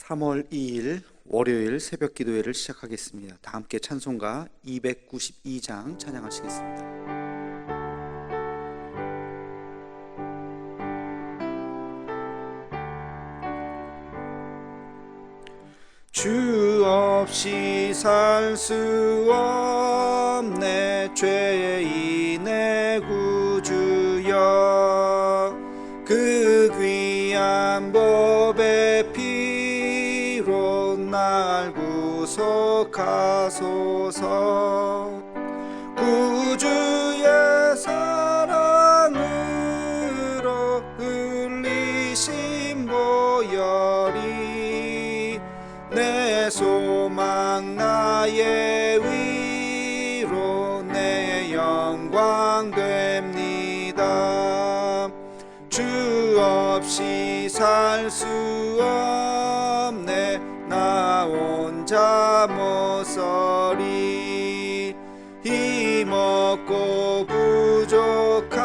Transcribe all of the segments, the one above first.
3월 2일 월요일 새벽 기도회를 시작하겠습니다. 다 함께 찬송가 292장 찬양하시겠습니다. 주 없이 살 수 없네 죄인의 구주여, 그 귀한 법의 피로 날 구속하소서. 구주의 사랑으로 흘리신 보혈이 내 소망 나의 위로 내 영광 됩니다. 주 없이 살 수 없네 나 혼자 못 서리. 힘없고 부족하며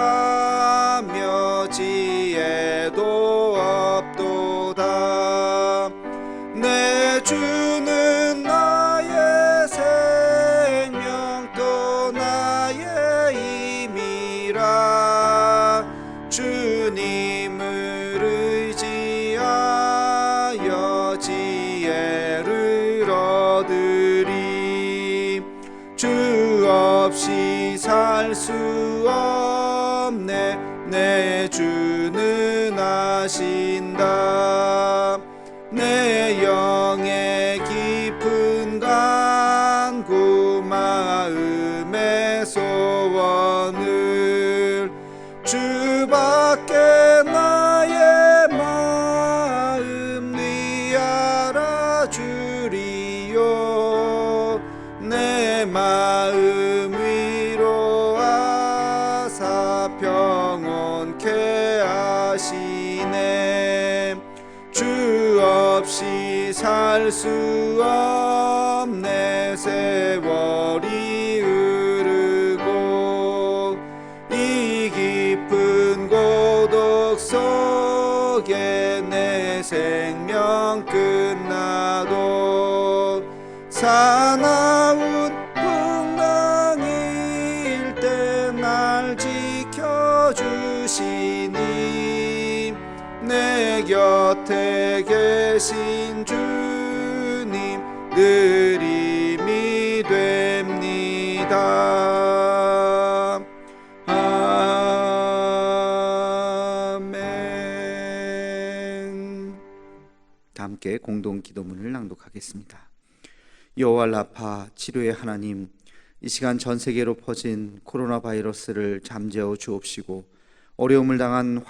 지혜도 없도다. 내 주는 나의 생명 또 나의 힘이라. 주님을 의지하여 지혜를 얻으리. 주 없이 살 수 없네 내 주는 아신다. 내 영의 깊은 간구 마음의 소원을 주밖에 나의 마음 네 알아주리요. 내 마음 위로하사 평온케 하시네. 주 없이 살 수 없네 세월이 흐르고 이 깊은 고독 속에 내 생명 끝나도 사나운 풍랑일 때 날 지켜주시니. 내 곁에 계신 주님 늘 힘이 됩니다. 아멘. 다 함께 공동 기도문을 낭독하겠습니다. 여호와 라파 치료의 하나님, 이 시간 전 세계로 퍼진 코로나 바이러스를 잠재워 주옵시고 어려움을 당한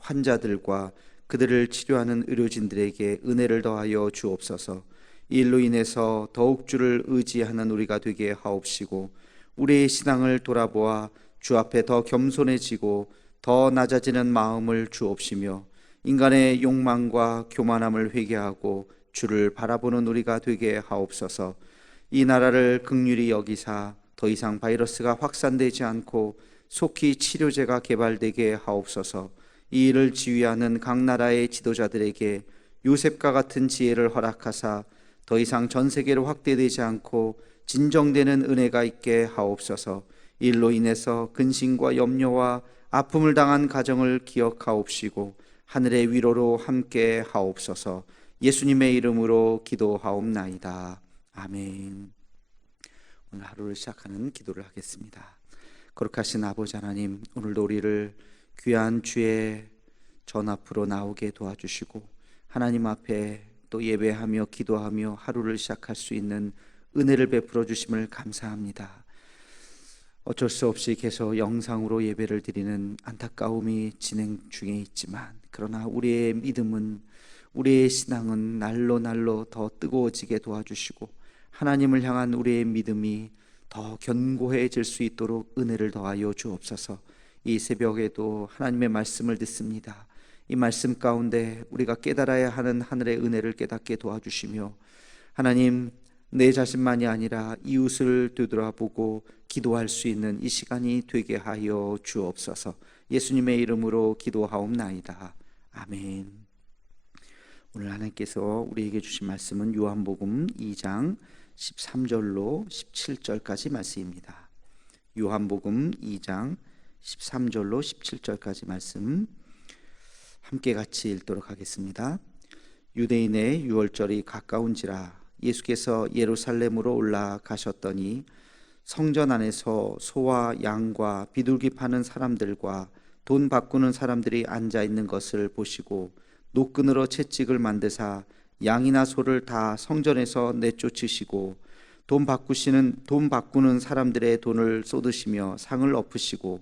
환자들과 그들을 치료하는 의료진들에게 은혜를 더하여 주옵소서. 이 일로 인해서 더욱 주를 의지하는 우리가 되게 하옵시고 우리의 신앙을 돌아보아 주 앞에 더 겸손해지고 더 낮아지는 마음을 주옵시며 인간의 욕망과 교만함을 회개하고 주를 바라보는 우리가 되게 하옵소서. 이 나라를 긍휼히 여기사 더 이상 바이러스가 확산되지 않고 속히 치료제가 개발되게 하옵소서. 이 일을 지휘하는 각 나라의 지도자들에게 요셉과 같은 지혜를 허락하사 더 이상 전 세계로 확대되지 않고 진정되는 은혜가 있게 하옵소서. 이 일로 인해서 근심과 염려와 아픔을 당한 가정을 기억하옵시고 하늘의 위로로 함께 하옵소서. 예수님의 이름으로 기도하옵나이다. 아멘. 오늘 하루를 시작하는 기도를 하겠습니다. 거룩하신 아버지 하나님, 오늘도 우리를 귀한 주의 전 앞으로 나오게 도와주시고 하나님 앞에 또 예배하며 기도하며 하루를 시작할 수 있는 은혜를 베풀어 주심을 감사합니다. 어쩔 수 없이 계속 영상으로 예배를 드리는 안타까움이 진행 중에 있지만, 그러나 우리의 믿음은, 우리의 신앙은 날로 날로 더 뜨거워지게 도와주시고 하나님을 향한 우리의 믿음이 더 견고해질 수 있도록 은혜를 더하여 주옵소서. 이 새벽에도 하나님의 말씀을 듣습니다. 이 말씀 가운데 우리가 깨달아야 하는 하늘의 은혜를 깨닫게 도와주시며 하나님, 내 자신만이 아니라 이웃을 되돌아보고 기도할 수 있는 이 시간이 되게 하여 주옵소서. 예수님의 이름으로 기도하옵나이다. 아멘. 오늘 하나님께서 우리에게 주신 말씀은 요한복음 2장 13절로 17절까지 말씀입니다. 요한복음 2장 13절로 17절까지 말씀 함께 같이 읽도록 하겠습니다. 유대인의 유월절이 가까운지라 예수께서 예루살렘으로 올라가셨더니 성전 안에서 소와 양과 비둘기 파는 사람들과 돈 바꾸는 사람들이 앉아 있는 것을 보시고 노끈으로 채찍을 만드사 양이나 소를 다 성전에서 내쫓으시고 돈 바꾸는 사람들의 돈을 쏟으시며 상을 엎으시고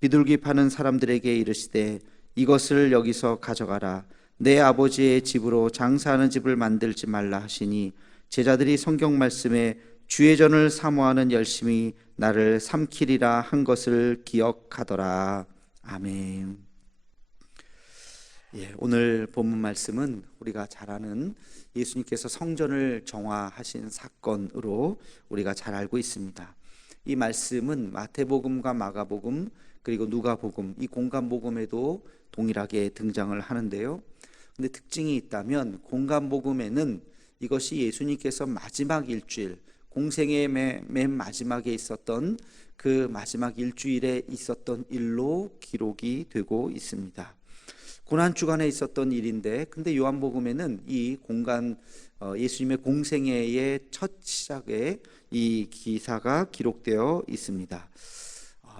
비둘기 파는 사람들에게 이르시되 이것을 여기서 가져가라. 내 아버지의 집으로 장사하는 집을 만들지 말라 하시니 제자들이 성경 말씀에 주의 전을 사모하는 열심히 나를 삼키리라 한 것을 기억하더라. 아멘. 오늘 본문 말씀은 우리가 잘 아는 예수님께서 성전을 정화하신 사건으로 우리가 잘 알고 있습니다. 이 말씀은 마태복음과 마가복음 그리고 누가복음, 이 공간복음에도 동일하게 등장을 하는데요. 근데 특징이 있다면 공간복음에는 이것이 예수님께서 마지막 일주일, 공생의 맨 마지막에 있었던 그 마지막 일주일에 있었던 일로 기록이 되고 있습니다. 고난주간에 있었던 일인데, 근데 요한복음에는 이 예수님의 공생애의 첫 시작에 이 기사가 기록되어 있습니다.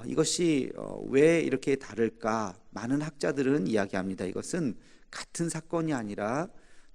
이것이 왜 이렇게 다를까? 많은 학자들은 이야기합니다. 이것은 같은 사건이 아니라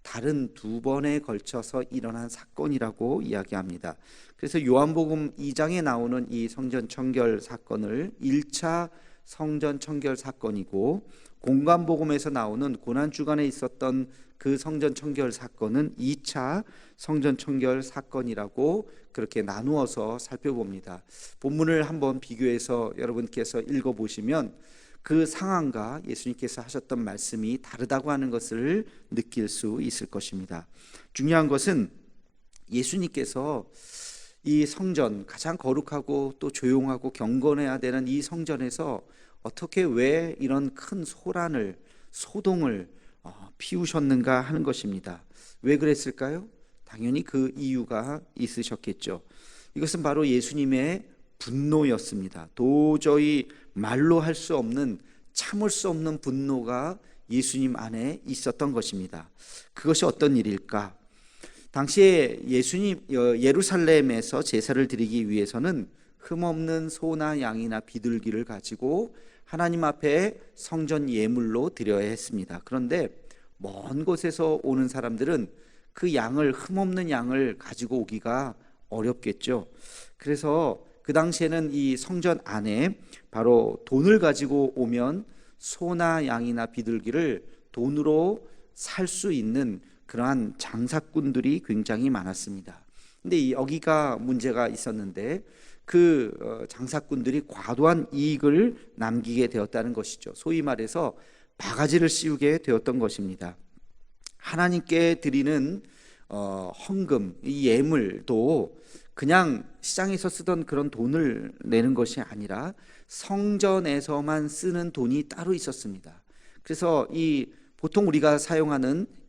다른 두 번에 걸쳐서 일어난 사건이라고 이야기합니다. 그래서 요한복음 2장에 나오는 이 성전 청결 사건을 1차 성전 청결 사건이고, 공간복음에서 나오는 고난주간에 있었던 그 성전 청결 사건은 2차 성전 청결 사건이라고 그렇게 나누어서 살펴봅니다. 본문을 한번 비교해서 여러분께서 읽어보시면 그 상황과 예수님께서 하셨던 말씀이 다르다고 하는 것을 느낄 수 있을 것입니다. 중요한 것은 예수님께서 이 성전, 가장 거룩하고 또 조용하고 경건해야 되는 이 성전에서 어떻게 왜 이런 큰 소동을 피우셨는가 하는 것입니다. 왜 그랬을까요? 당연히 그 이유가 있으셨겠죠. 이것은 바로 예수님의 분노였습니다. 도저히 말로 할 수 없는, 참을 수 없는 분노가 예수님 안에 있었던 것입니다. 그것이 어떤 일일까? 당시에 예루살렘에서 제사를 드리기 위해서는 흠없는 소나 양이나 비둘기를 가지고 하나님 앞에 성전 예물로 드려야 했습니다. 그런데 먼 곳에서 오는 사람들은 그 흠없는 양을 가지고 오기가 어렵겠죠. 그래서 그 당시에는 이 성전 안에 바로 돈을 가지고 오면 소나 양이나 비둘기를 돈으로 살 수 있는 그러한 장사꾼들이 굉장히 많았습니다. 근데 여기가 문제가 있었는데, 그 장사꾼들이 과도한 이익을 남기게 되었다는 것이죠. 소위 말해서 바가지를 씌우게 되었던 것입니다. 하나님께 드리는 헌금, 이 예물도 그냥 시장에서 쓰던 그런 돈을 내는 것이 아니라 성전에서만 쓰는 돈이 따로 있었습니다. 그래서 보통 우리가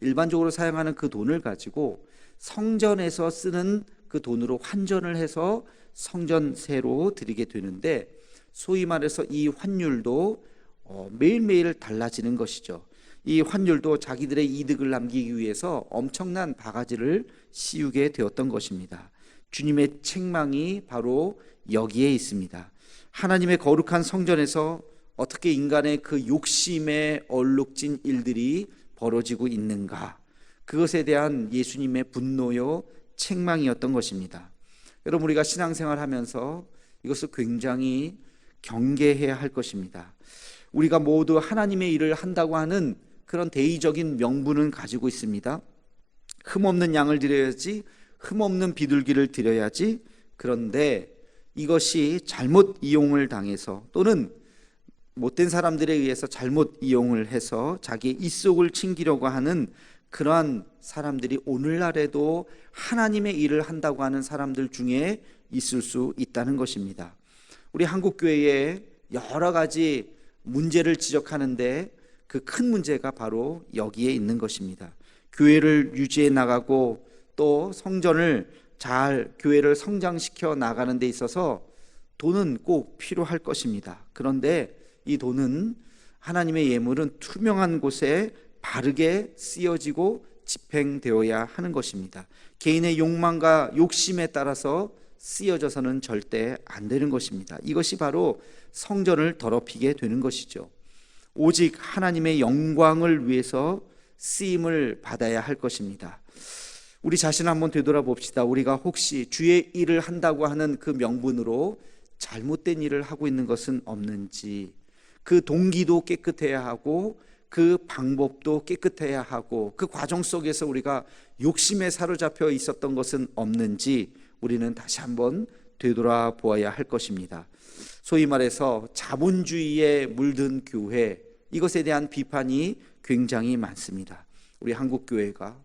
일반적으로 사용하는 그 돈을 가지고 성전에서 쓰는 그 돈으로 환전을 해서 성전세로 드리게 되는데, 소위 말해서 이 환율도 매일매일 달라지는 것이죠. 이 환율도 자기들의 이득을 남기기 위해서 엄청난 바가지를 씌우게 되었던 것입니다. 주님의 책망이 바로 여기에 있습니다. 하나님의 거룩한 성전에서 어떻게 인간의 그 욕심에 얼룩진 일들이 벌어지고 있는가? 그것에 대한 예수님의 분노요 책망이었던 것입니다. 여러분, 우리가 신앙생활 하면서 이것을 굉장히 경계해야 할 것입니다. 우리가 모두 하나님의 일을 한다고 하는 그런 대의적인 명분은 가지고 있습니다. 흠없는 양을 드려야지, 흠없는 비둘기를 드려야지. 그런데 이것이 잘못 이용을 당해서, 또는 못된 사람들에 의해서 잘못 이용을 해서 자기의 입속을 챙기려고 하는 그러한 사람들이 오늘날에도 하나님의 일을 한다고 하는 사람들 중에 있을 수 있다는 것입니다. 우리 한국교회에 여러 가지 문제를 지적하는데 그 큰 문제가 바로 여기에 있는 것입니다. 교회를 유지해 나가고 또 성전을 잘 교회를 성장시켜 나가는 데 있어서 돈은 꼭 필요할 것입니다. 그런데 이 돈은, 하나님의 예물은 투명한 곳에 바르게 쓰여지고 집행되어야 하는 것입니다. 개인의 욕망과 욕심에 따라서 쓰여져서는 절대 안 되는 것입니다. 이것이 바로 성전을 더럽히게 되는 것이죠. 오직 하나님의 영광을 위해서 쓰임을 받아야 할 것입니다. 우리 자신 한번 되돌아봅시다. 우리가 혹시 주의 일을 한다고 하는 그 명분으로 잘못된 일을 하고 있는 것은 없는지, 그 동기도 깨끗해야 하고 그 방법도 깨끗해야 하고 그 과정 속에서 우리가 욕심에 사로잡혀 있었던 것은 없는지 우리는 다시 한번 되돌아보아야 할 것입니다. 소위 말해서 자본주의에 물든 교회, 이것에 대한 비판이 굉장히 많습니다. 우리 한국교회가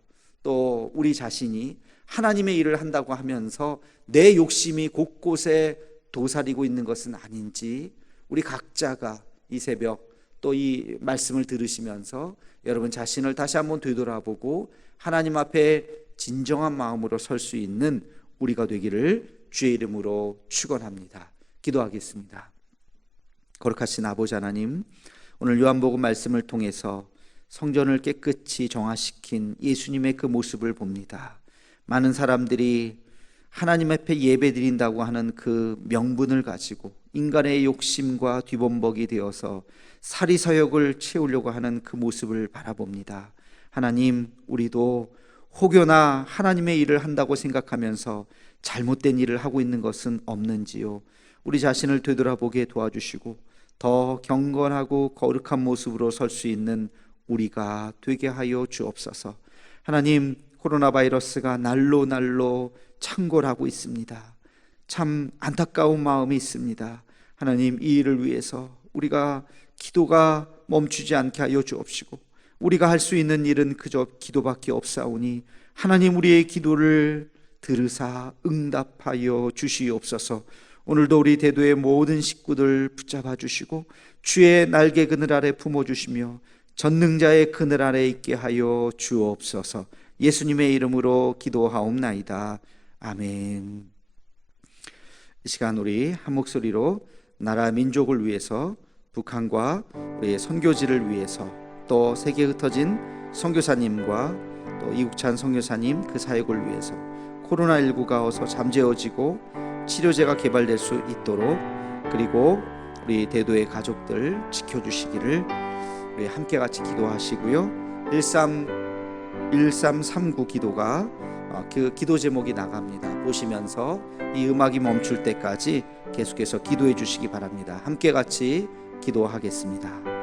또 우리 자신이 하나님의 일을 한다고 하면서 내 욕심이 곳곳에 도사리고 있는 것은 아닌지, 우리 각자가 이 새벽 또 이 말씀을 들으시면서 여러분 자신을 다시 한번 되돌아보고 하나님 앞에 진정한 마음으로 설 수 있는 우리가 되기를 주의 이름으로 축원합니다. 기도하겠습니다. 거룩하신 아버지 하나님, 오늘 요한복음 말씀을 통해서 성전을 깨끗이 정화시킨 예수님의 그 모습을 봅니다. 많은 사람들이 하나님 앞에 예배 드린다고 하는 그 명분을 가지고 인간의 욕심과 뒤범벅이 되어서 사리사욕을 채우려고 하는 그 모습을 바라봅니다. 하나님, 우리도 혹여나 하나님의 일을 한다고 생각하면서 잘못된 일을 하고 있는 것은 없는지요? 우리 자신을 되돌아보게 도와주시고 더 경건하고 거룩한 모습으로 설 수 있는 우리가 되게 하여 주옵소서. 하나님, 코로나 바이러스가 날로 창궐하고 있습니다. 참 안타까운 마음이 있습니다. 하나님, 이 일을 위해서 우리가 기도가 멈추지 않게 하여 주옵시고 우리가 할 수 있는 일은 그저 기도밖에 없사오니 하나님, 우리의 기도를 들으사 응답하여 주시옵소서. 오늘도 우리 대도의 모든 식구들 붙잡아 주시고 주의 날개 그늘 아래 품어주시며 전능자의 그늘 아래 있게 하여 주옵소서. 예수님의 이름으로 기도하옵나이다. 아멘. 이 시간 우리 한 목소리로 나라 민족을 위해서, 북한과 우리의 선교지를 위해서, 또 세계에 흩어진 선교사님과 또 이국찬 선교사님 그 사역을 위해서 코로나19가 어서 잠재워지고 치료제가 개발될 수 있도록, 그리고 우리 대도의 가족들 지켜주시기를 우리 함께 같이 기도하시고요. 1339 기도가 그 기도 제목이 나갑니다. 보시면서 이 음악이 멈출 때까지 계속해서 기도해 주시기 바랍니다. 함께 같이 기도하겠습니다.